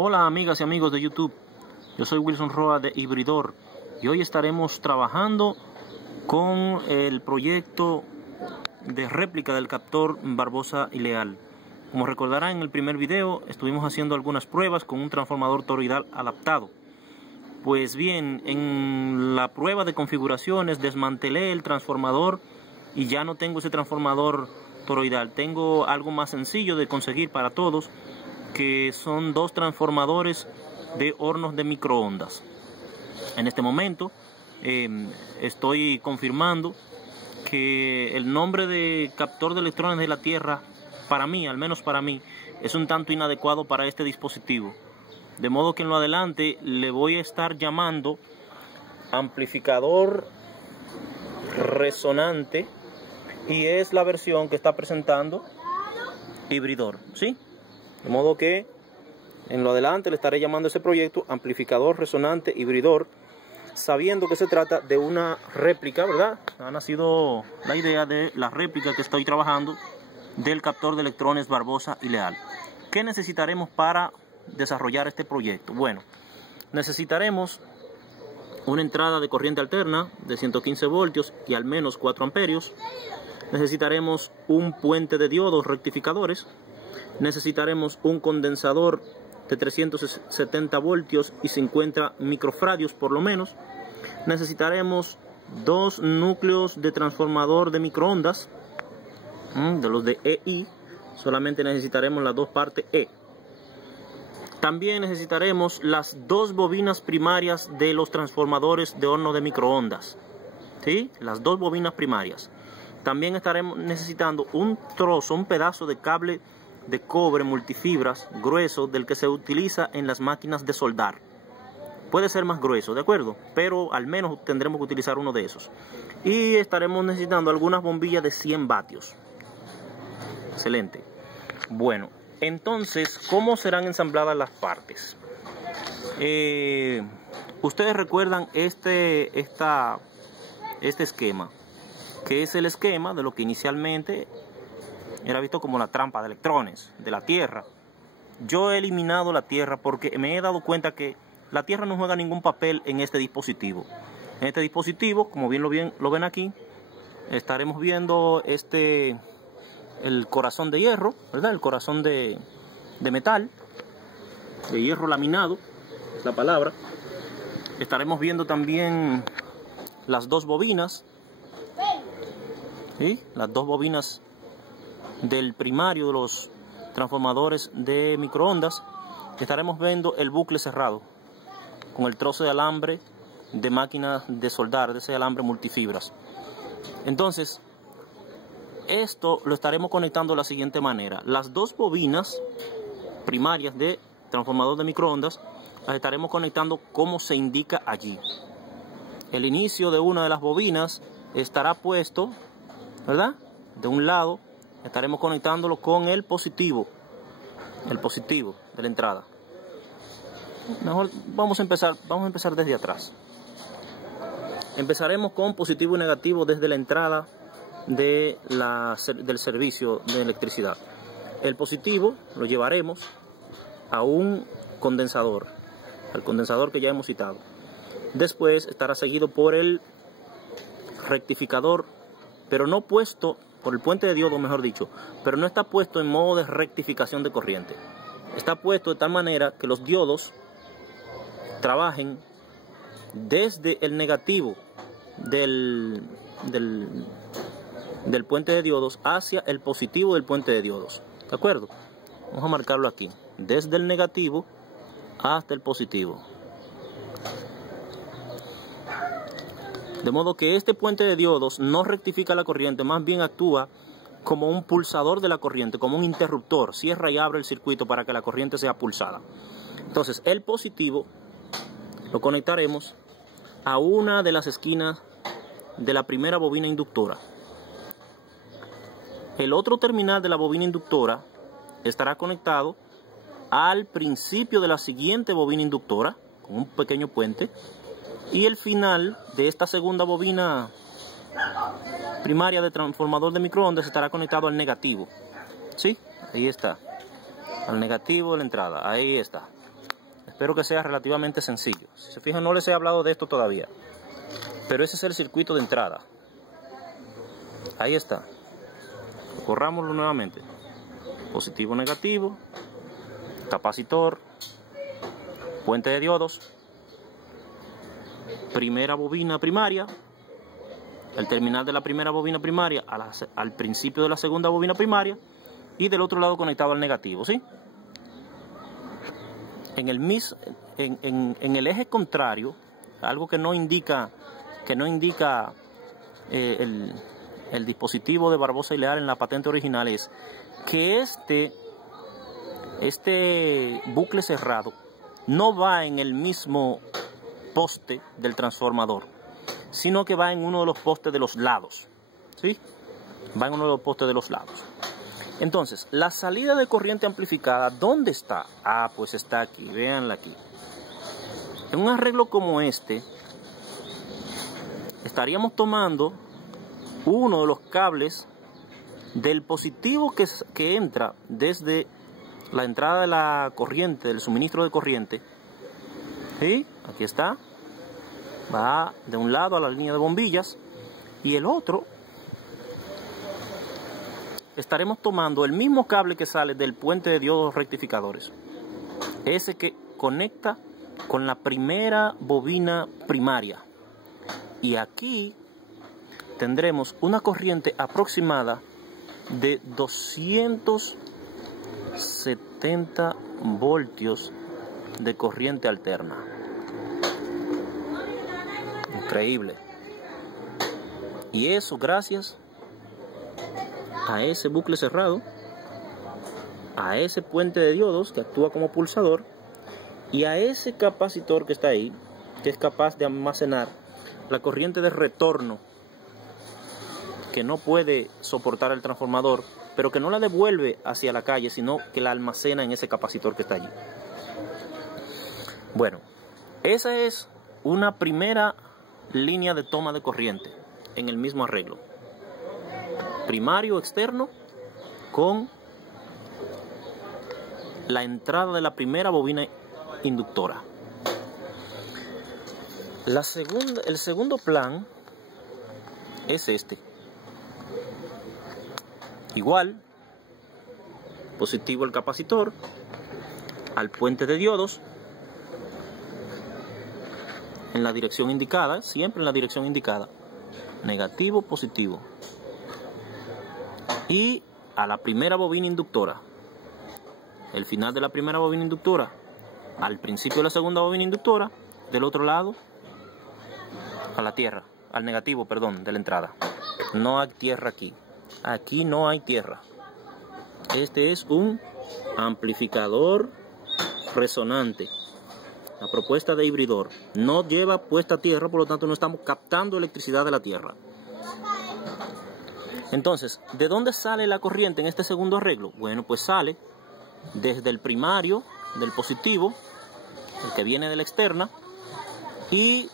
Hola amigas y amigos de YouTube, yo soy Wilson Roa de Hibridor y hoy estaremos trabajando con el proyecto de réplica del captor Barbosa y Leal. Como recordarán, en el primer video estuvimos haciendo algunas pruebas con un transformador toroidal adaptado. Pues bien, en la prueba de configuraciones desmantelé el transformador y ya no tengo ese transformador toroidal. Tengo algo más sencillo de conseguir para todos, que son dos transformadores de hornos de microondas. En este momento estoy confirmando que el nombre de captor de electrones de la Tierra, para mí, al menos para mí, es un tanto inadecuado para este dispositivo. De modo que en lo adelante le voy a estar llamando amplificador resonante, y es la versión que está presentando Hibridor, ¿sí? De modo que en lo adelante le estaré llamando a ese proyecto amplificador resonante Hibridor, sabiendo que se trata de una réplica, ¿verdad? Ha nacido la idea de la réplica que estoy trabajando del captor de electrones Barbosa y Leal. ¿Qué necesitaremos para desarrollar este proyecto? Bueno, necesitaremos una entrada de corriente alterna de 115 voltios y al menos 4 amperios. Necesitaremos un puente de diodos rectificadores. Necesitaremos un condensador de 370 voltios y 50 microfradios por lo menos. Necesitaremos dos núcleos de transformador de microondas, de los de EI. Solamente necesitaremos las dos partes E. También necesitaremos las dos bobinas primarias de los transformadores de horno de microondas, ¿sí? Las dos bobinas primarias. También estaremos necesitando un pedazo de cable de cobre multifibras grueso, del que se utiliza en las máquinas de soldar. Puede ser más grueso, ¿de acuerdo? Pero al menos tendremos que utilizar uno de esos. Y estaremos necesitando algunas bombillas de 100 vatios. Excelente. Bueno, entonces, ¿cómo serán ensambladas las partes? Ustedes recuerdan este esquema, que es el esquema de lo que inicialmente era visto como la trampa de electrones de la Tierra. Yo he eliminado la Tierra porque me he dado cuenta que la Tierra no juega ningún papel en este dispositivo. En este dispositivo, como bien lo ven aquí, estaremos viendo el corazón de hierro, ¿verdad? El corazón de metal, de hierro laminado, es la palabra. Estaremos viendo también las dos bobinas, ¿sí? Las dos bobinas del primario de los transformadores de microondas. Estaremos viendo el bucle cerrado con el trozo de alambre de máquina de soldar, de ese alambre multifibras. Entonces, esto lo estaremos conectando de la siguiente manera. Las dos bobinas primarias de transformador de microondas las estaremos conectando como se indica allí. El inicio de una de las bobinas estará puesto, ¿verdad? De un lado estaremos conectándolo con el positivo de la entrada. Mejor vamos a empezar desde atrás. Empezaremos con positivo y negativo desde la entrada del servicio de electricidad. El positivo lo llevaremos a un condensador, al condensador que ya hemos citado. Después estará seguido por el rectificador, pero no puesto por el puente de diodo, mejor dicho, pero no está puesto en modo de rectificación de corriente. Está puesto de tal manera que los diodos trabajen desde el negativo del puente de diodos hacia el positivo del puente de diodos. ¿De acuerdo? Vamos a marcarlo aquí. Desde el negativo hasta el positivo. De modo que este puente de diodos no rectifica la corriente, más bien actúa como un pulsador de la corriente, como un interruptor. Cierra y abre el circuito para que la corriente sea pulsada. Entonces, el positivo lo conectaremos a una de las esquinas de la primera bobina inductora. El otro terminal de la bobina inductora estará conectado al principio de la siguiente bobina inductora, con un pequeño puente. Y el final de esta segunda bobina primaria de transformador de microondas estará conectado al negativo. ¿Sí? Ahí está. Al negativo de la entrada. Ahí está. espero que sea relativamente sencillo. Si se fijan, no les he hablado de esto todavía, pero ese es el circuito de entrada. Ahí está. Corrámoslo nuevamente. Positivo, negativo, capacitor, puente de diodos, primera bobina primaria, el terminal de la primera bobina primaria al principio de la segunda bobina primaria, y del otro lado conectado al negativo, ¿sí? En el eje contrario, algo que no indica el dispositivo de Barbosa y Leal en la patente original, es que este bucle cerrado no va en el mismo poste del transformador, sino que va en uno de los postes de los lados, ¿sí? Va en uno de los postes de los lados. Entonces, la salida de corriente amplificada, ¿dónde está? Ah, pues está aquí, véanla aquí. En un arreglo como este, estaríamos tomando uno de los cables del positivo que entra desde la entrada de la corriente, del suministro de corriente. ¿Sí? Aquí está. Va de un lado a la línea de bombillas, y el otro estaremos tomando el mismo cable que sale del puente de diodos rectificadores, ese que conecta con la primera bobina primaria, y aquí tendremos una corriente aproximada de 270 voltios de corriente alterna. Increíble. Y eso gracias a ese bucle cerrado, a ese puente de diodos que actúa como pulsador, y a ese capacitor que está ahí, que es capaz de almacenar la corriente de retorno que no puede soportar el transformador, pero que no la devuelve hacia la calle, sino que la almacena en ese capacitor que está allí. Bueno, esa es una primera línea de toma de corriente en el mismo arreglo. Primario externo con la entrada de la primera bobina inductora. El segundo plan es este. Igual, positivo el capacitor, al puente de diodos, en la dirección indicada, siempre en la dirección indicada, negativo, positivo, y a la primera bobina inductora, el final de la primera bobina inductora, al principio de la segunda bobina inductora, del otro lado, a la tierra, al negativo, perdón, de la entrada. No hay tierra aquí. Aquí no hay tierra. Este es un amplificador resonante. La propuesta de hibridor no lleva puesta tierra, por lo tanto no estamos captando electricidad de la tierra. Entonces, ¿de dónde sale la corriente en este segundo arreglo? Bueno, pues sale desde el primario, del positivo, el que viene de la externa, y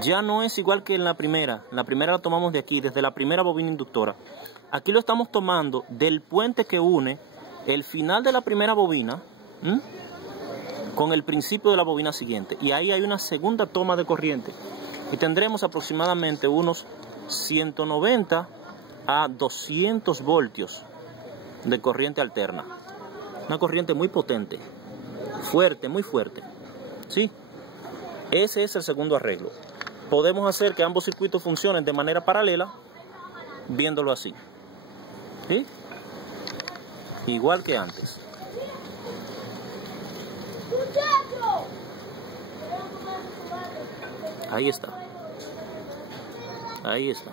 ya no es igual que en la primera. La primera la tomamos de aquí, desde la primera bobina inductora. Aquí lo estamos tomando del puente que une el final de la primera bobina con el principio de la bobina siguiente. Y ahí hay una segunda toma de corriente. Y tendremos aproximadamente unos 190 a 200 voltios de corriente alterna. Una corriente muy potente, fuerte, muy fuerte. ¿Sí? Ese es el segundo arreglo. Podemos hacer que ambos circuitos funcionen de manera paralela, viéndolo así. ¿Sí? Igual que antes. Ahí está. Ahí está.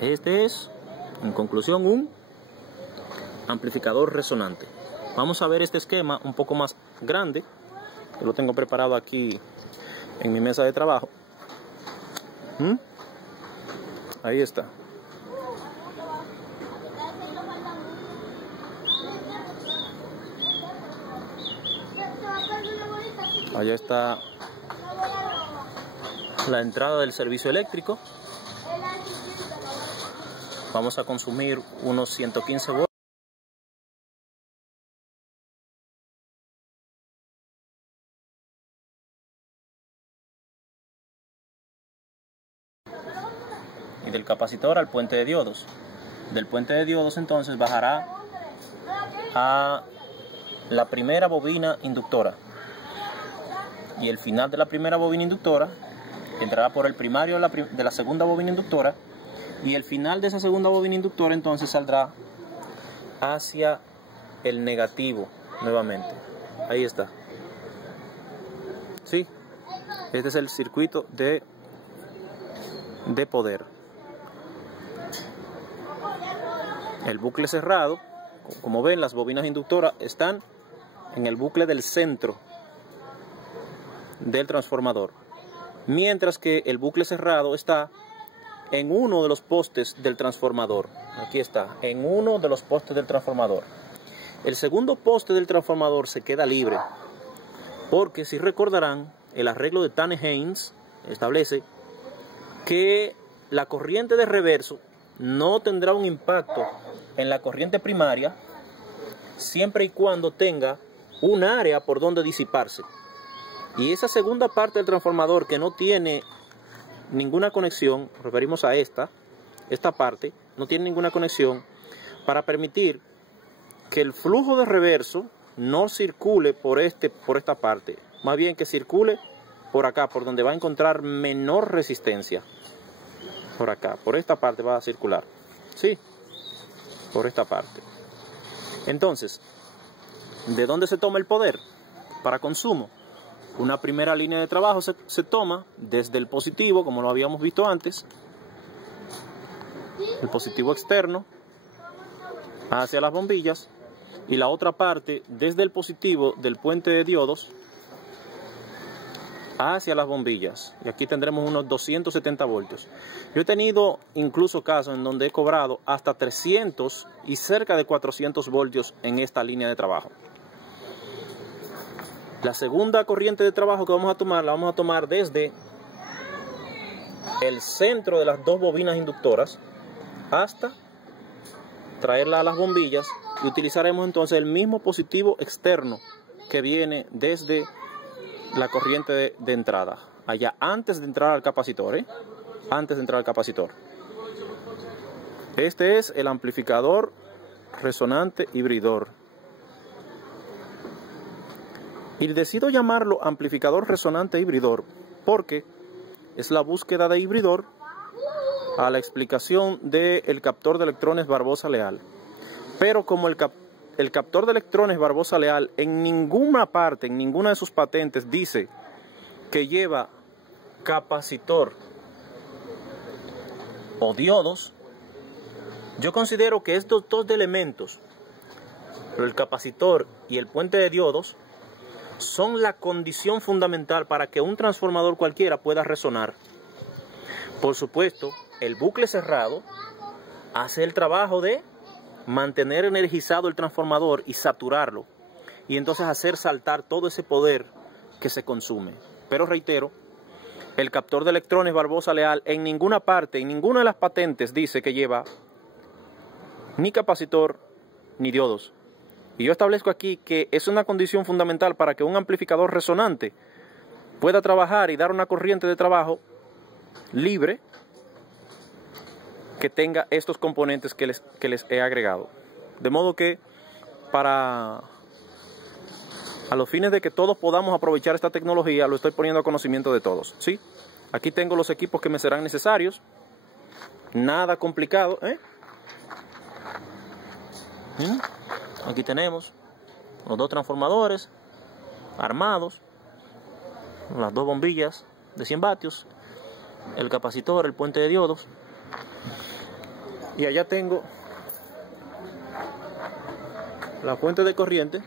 Este es, en conclusión, un amplificador resonante. Vamos a ver este esquema un poco más grande. Yo lo tengo preparado aquí en mi mesa de trabajo. Ahí está. Allá está la entrada del servicio eléctrico. Vamos a consumir unos 115 voltios. y del capacitor al puente de diodos. Del puente de diodos entonces bajará a la primera bobina inductora, y el final de la primera bobina inductora entrará por el primario de la segunda bobina inductora, y el final de esa segunda bobina inductora entonces saldrá hacia el negativo nuevamente. Ahí está. Sí, este es el circuito de poder. El bucle cerrado, como ven, las bobinas inductoras están en el bucle del centro del transformador, mientras que el bucle cerrado está en uno de los postes del transformador. Aquí está, en uno de los postes del transformador. El segundo poste del transformador se queda libre, porque si recordarán, el arreglo de Tanner-Haynes establece que la corriente de reverso no tendrá un impacto en la corriente primaria siempre y cuando tenga un área por donde disiparse. Y esa segunda parte del transformador que no tiene ninguna conexión, referimos a esta parte, no tiene ninguna conexión, para permitir que el flujo de reverso no circule por esta parte, más bien que circule por acá, por donde va a encontrar menor resistencia. Por acá, por esta parte va a circular. Sí, por esta parte. Entonces, ¿de dónde se toma el poder para consumo? Una primera línea de trabajo se toma desde el positivo, como lo habíamos visto antes, el positivo externo hacia las bombillas, y la otra parte desde el positivo del puente de diodos hacia las bombillas, y aquí tendremos unos 270 voltios. Yo he tenido incluso casos en donde he cobrado hasta 300 y cerca de 400 voltios en esta línea de trabajo. La segunda corriente de trabajo que vamos a tomar, la vamos a tomar desde el centro de las dos bobinas inductoras hasta traerla a las bombillas, y utilizaremos entonces el mismo positivo externo que viene desde la corriente de entrada, allá antes de entrar al capacitor, antes de entrar al capacitor. Este es el amplificador resonante hibridor. Y decido llamarlo amplificador resonante hibridor porque es la búsqueda de hibridor a la explicación del captor de electrones Barbosa Leal. Pero como el captor de electrones Barbosa Leal en ninguna parte, en ninguna de sus patentes dice que lleva capacitor o diodos, yo considero que estos dos elementos, el capacitor y el puente de diodos, son la condición fundamental para que un transformador cualquiera pueda resonar. Por supuesto, el bucle cerrado hace el trabajo de mantener energizado el transformador y saturarlo, y entonces hacer saltar todo ese poder que se consume. Pero reitero, el captor de electrones Barbosa Leal en ninguna parte, en ninguna de las patentes dice que lleva ni capacitor ni diodos. Y yo establezco aquí que es una condición fundamental para que un amplificador resonante pueda trabajar y dar una corriente de trabajo libre, que tenga estos componentes que les he agregado. De modo que a los fines de que todos podamos aprovechar esta tecnología, lo estoy poniendo a conocimiento de todos, ¿sí? Aquí tengo los equipos que me serán necesarios. Nada complicado, Aquí tenemos los dos transformadores armados, las dos bombillas de 100 vatios, el capacitor, el puente de diodos. Y allá tengo la fuente de corriente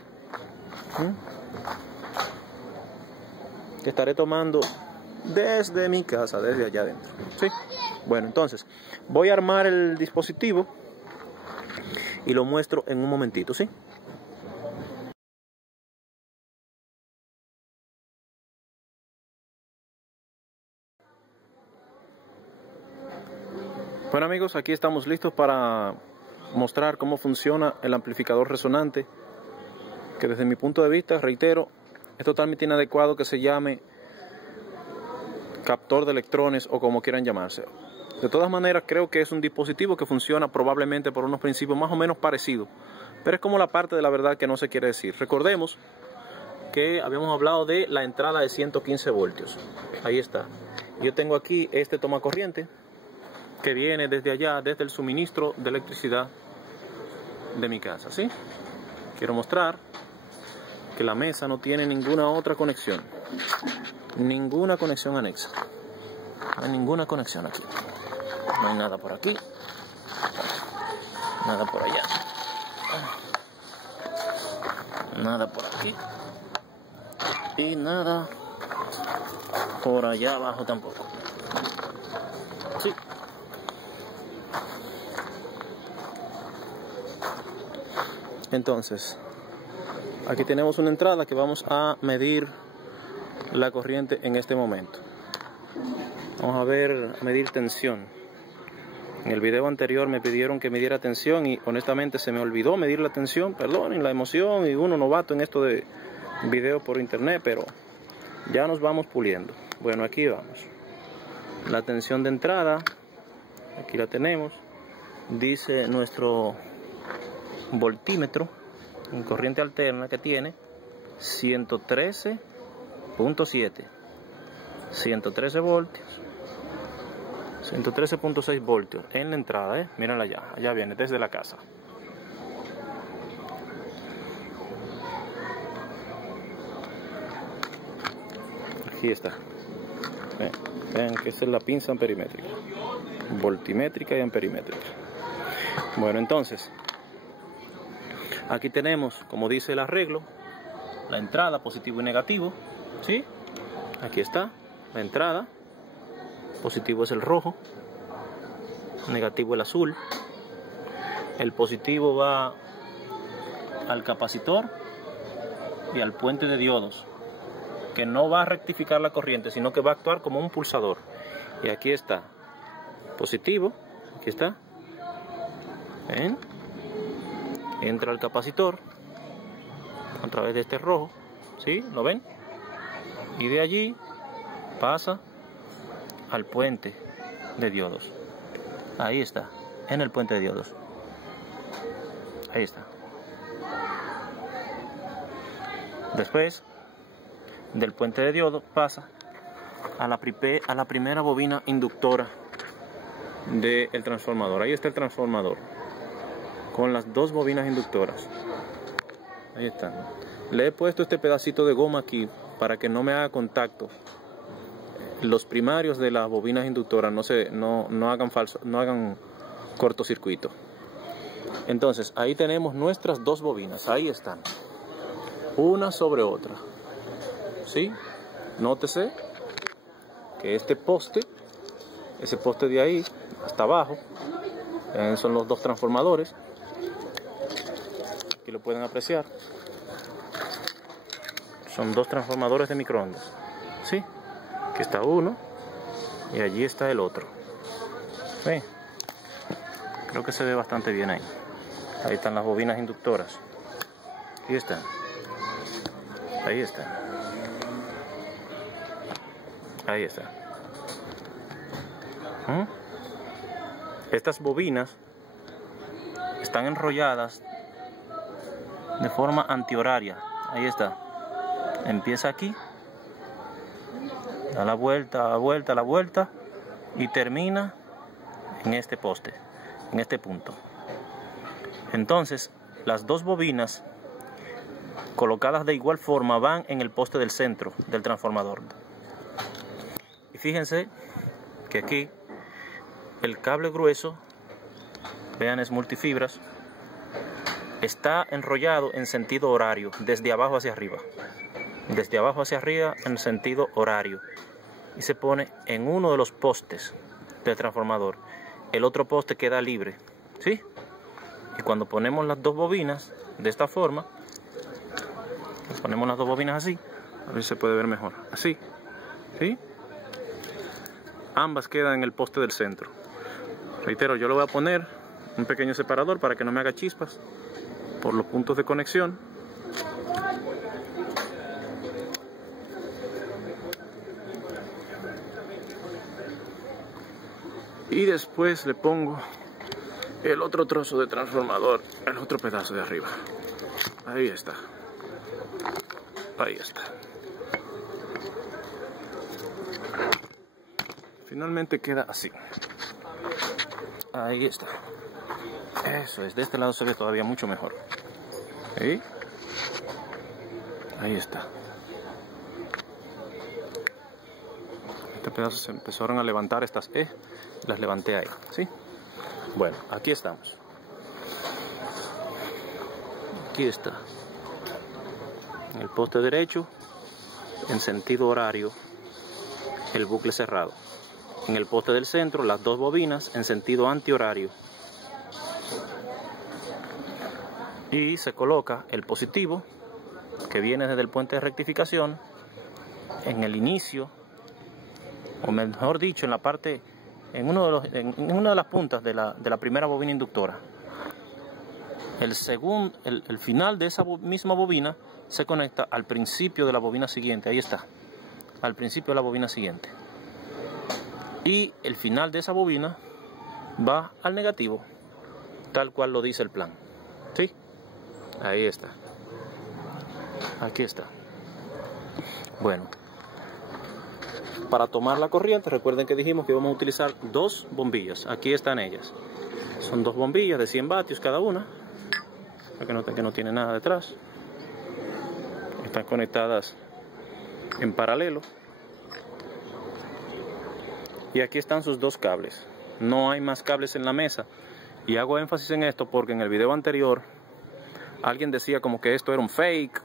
que estaré tomando desde mi casa, desde allá adentro. ¿Sí? Bueno, entonces voy a armar el dispositivo y lo muestro en un momentito, ¿sí? Bueno amigos, aquí estamos listos para mostrar cómo funciona el amplificador resonante, que desde mi punto de vista, reitero, es totalmente inadecuado que se llame captor de electrones o como quieran llamarse. De todas maneras, creo que es un dispositivo que funciona probablemente por unos principios más o menos parecidos, pero es como la parte de la verdad que no se quiere decir. Recordemos que habíamos hablado de la entrada de 115 voltios. Ahí está. Yo tengo aquí este tomacorriente que viene desde allá, desde el suministro de electricidad de mi casa, ¿sí? Quiero mostrar que la mesa no tiene ninguna otra conexión, ninguna conexión anexa. No hay ninguna conexión aquí. No hay nada por aquí, nada por allá, nada por aquí y nada por allá abajo tampoco. Sí. Entonces, aquí tenemos una entrada que vamos a medir la corriente en este momento. Vamos a medir tensión. En el video anterior me pidieron que midiera tensión y honestamente se me olvidó medir la tensión, perdonen la emoción y uno novato en esto de video por internet, pero ya nos vamos puliendo. Bueno, aquí vamos. La tensión de entrada, aquí la tenemos, dice nuestro voltímetro en corriente alterna que tiene 113.7, 113 voltios. 113.6 voltios en la entrada, mírenla allá viene desde la casa. Aquí está. Vean que esa es la pinza amperimétrica, voltimétrica y amperimétrica. Bueno, entonces, aquí tenemos, como dice el arreglo, la entrada positivo y negativo, ¿sí? Aquí está la entrada. Positivo es el rojo, negativo el azul. El positivo va al capacitor y al puente de diodos, que no va a rectificar la corriente, sino que va a actuar como un pulsador. Y aquí está, positivo, aquí está. ¿Ven? Entra al capacitor a través de este rojo, ¿sí? ¿Lo ven? Y de allí pasa al puente de diodos. Ahí está, en el puente de diodos. Ahí está. Después del puente de diodos pasa a la primera bobina inductora del transformador. Ahí está el transformador con las dos bobinas inductoras. Ahí están. Le he puesto este pedacito de goma aquí para que no me haga contacto. Los primarios de las bobinas inductoras no hagan cortocircuito. Entonces, ahí tenemos nuestras dos bobinas. Ahí están. Una sobre otra. ¿Sí? Nótese que ese poste de ahí hasta abajo, son los dos transformadores. Aquí lo pueden apreciar. Son dos transformadores de microondas. ¿Sí? Aquí está uno y allí está el otro. ¿Sí? Creo que se ve bastante bien ahí. Ahí están las bobinas inductoras. Ahí están. Ahí están. Ahí está. Estas bobinas están enrolladas de forma antihoraria. Ahí está. Empieza aquí, da la vuelta, la vuelta, la vuelta y termina en este poste, en este punto. Entonces, las dos bobinas colocadas de igual forma van en el poste del centro del transformador. Y fíjense que aquí el cable grueso, vean, es multifibras, está enrollado en sentido horario, desde abajo hacia arriba. Desde abajo hacia arriba en sentido horario. Y se pone en uno de los postes del transformador. El otro poste queda libre, ¿sí? Y cuando ponemos las dos bobinas de esta forma, ponemos las dos bobinas así, a ver si se puede ver mejor, así, ¿sí? Ambas quedan en el poste del centro. Reitero, yo le voy a poner un pequeño separador para que no me haga chispas por los puntos de conexión. Y después le pongo el otro trozo de transformador, el otro pedazo de arriba. Ahí está. Ahí está. Finalmente queda así. Ahí está. Eso es, de este lado se ve todavía mucho mejor. ¿Sí? Ahí está. Este pedazo se empezaron a levantar estas E, las levanté ahí, ¿sí? Bueno, aquí estamos. Aquí está. En el poste derecho, en sentido horario, el bucle cerrado. En el poste del centro, las dos bobinas en sentido antihorario. Y se coloca el positivo, que viene desde el puente de rectificación, en el inicio, o mejor dicho, en la parte, en una de las puntas de la primera bobina inductora. El final de esa misma bobina se conecta al principio de la bobina siguiente. Ahí está, al principio de la bobina siguiente. Y el final de esa bobina va al negativo, tal cual lo dice el plan. ¿Sí? Ahí está. Aquí está. Bueno, para tomar la corriente, recuerden que dijimos que íbamos a utilizar dos bombillas. Aquí están ellas. Son dos bombillas de 100 vatios cada una. Para que noten que no tiene nada detrás. Están conectadas en paralelo. Y aquí están sus dos cables. No hay más cables en la mesa. Y hago énfasis en esto porque en el video anterior alguien decía como que esto era un fake.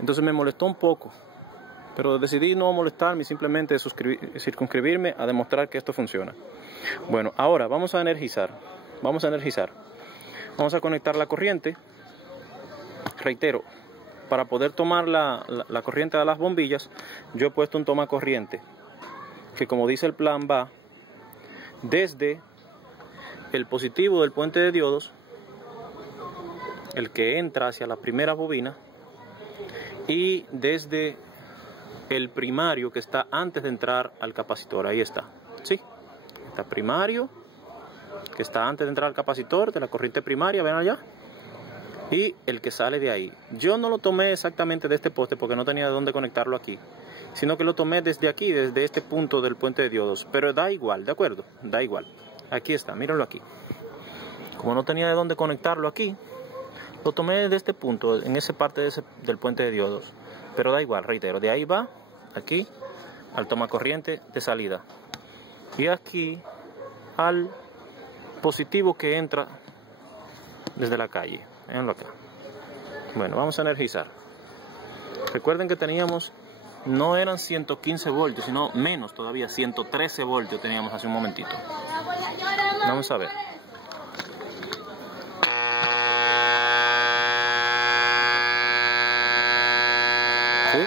Entonces me molestó un poco. Pero decidí no molestarme y simplemente circunscribirme a demostrar que esto funciona. Bueno, ahora vamos a energizar. Vamos a conectar la corriente. Reitero, para poder tomar la corriente de las bombillas, yo he puesto un toma corriente, que como dice el plan va desde el positivo del puente de diodos, el que entra hacia la primera bobina, y desde el primario que está antes de entrar al capacitor. Ahí está, ¿sí? Está primario, que está antes de entrar al capacitor de la corriente primaria, ven allá, y el que sale de ahí. Yo no lo tomé exactamente de este poste porque no tenía de dónde conectarlo aquí, sino que lo tomé desde aquí, desde este punto del puente de diodos. Pero da igual, ¿de acuerdo? Da igual. Aquí está, mírenlo aquí. Como no tenía de dónde conectarlo aquí, lo tomé desde este punto, en esa parte del puente de diodos. Pero da igual, reitero, de ahí va, aquí, al toma corriente de salida. Y aquí, al positivo que entra desde la calle. Véanlo acá. Bueno, vamos a energizar. Recuerden que teníamos, no eran 115 voltios, sino menos todavía, 113 voltios teníamos hace un momentito. Vamos a ver. ¿Sí?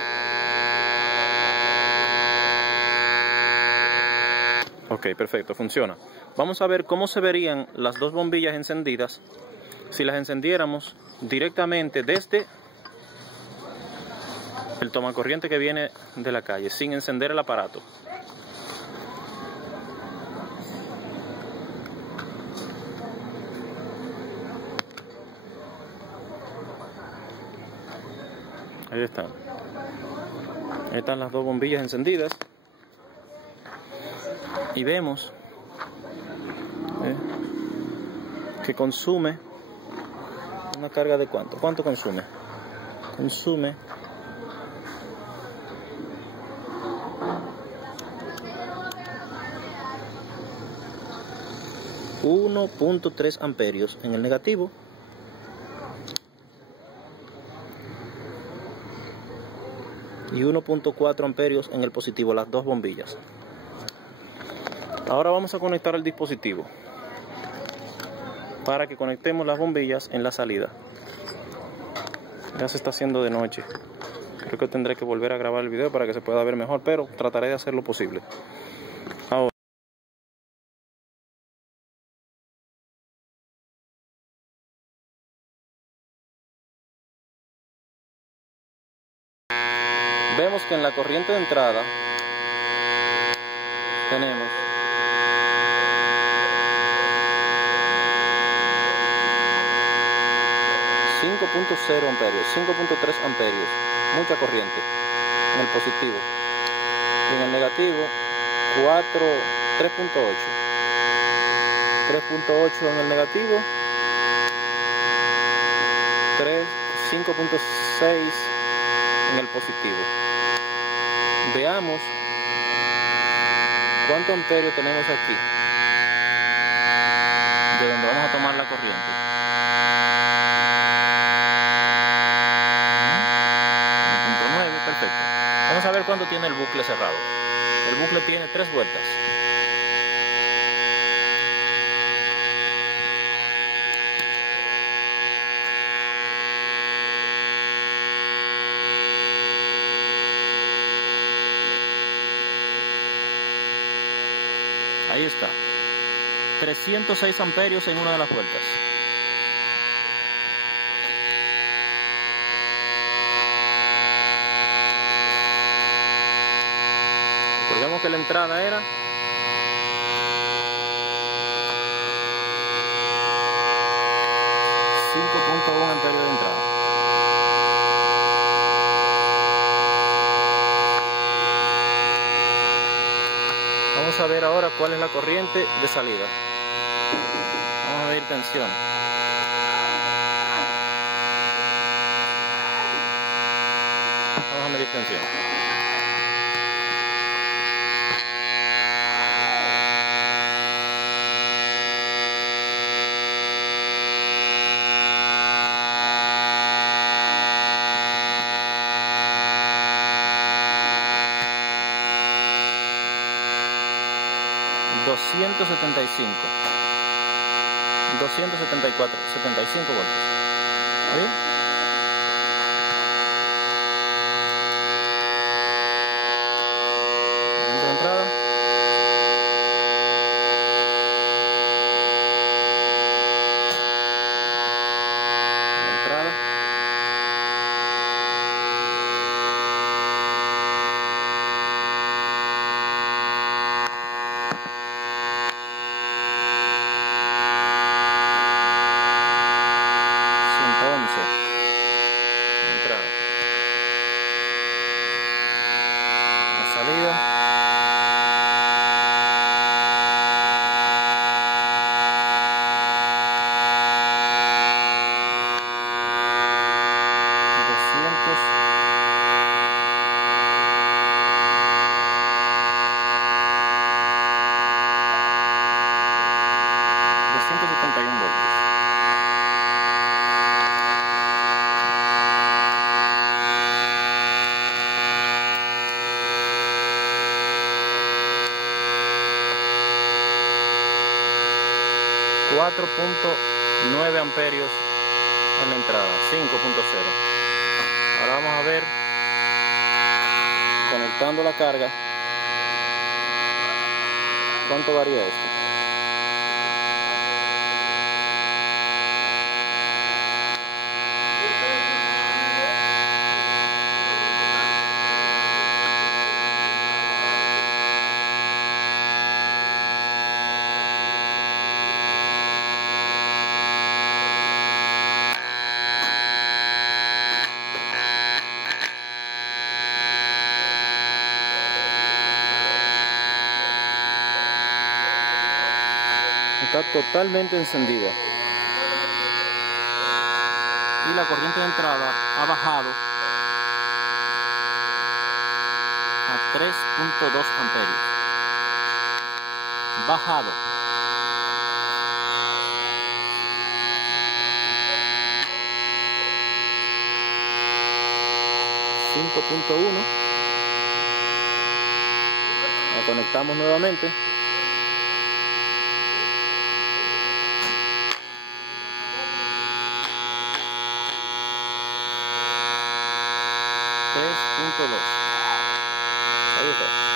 Ok, perfecto, funciona. Vamos a ver cómo se verían las dos bombillas encendidas si las encendiéramos directamente desde el tomacorriente que viene de la calle, sin encender el aparato. Ahí están. Ahí están las dos bombillas encendidas. Y vemos que consume una carga de ¿cuánto? ¿Cuánto consume? Consume 1.3 amperios en el negativo y 1.4 amperios en el positivo, las dos bombillas. Ahora vamos a conectar el dispositivo para que conectemos las bombillas en la salida. Ya se está haciendo de noche. Creo que tendré que volver a grabar el video para que se pueda ver mejor, pero trataré de hacer lo posible. Ahora, vemos que en la corriente de entrada tenemos 5.0 amperios, 5.3 amperios, mucha corriente en el positivo, y en el negativo 3.8 en el negativo, 5.6 en el positivo. Veamos cuánto amperio tenemos aquí, de donde vamos a tomar la corriente. 1.9, perfecto. Vamos a ver cuánto tiene el bucle cerrado. El bucle tiene 3 vueltas. Ahí está. 306 amperios en una de las vueltas. Recordemos que la entrada era 5.1 amperios de entrada. Vamos a ver ahora cuál es la corriente de salida. Vamos a medir tensión. Vamos a medir tensión. $275, 274, 75 voltios. ¿Está bien? De entrada. La entrada. Entrada. La salida. $271 voltios. $4.9 amperios en la entrada, 5.0. Ahora vamos a ver, conectando la carga, cuánto varía esto. Está totalmente encendida y la corriente de entrada ha bajado a 3.2 amperios. Bajado. .1. La conectamos nuevamente. Ahí está.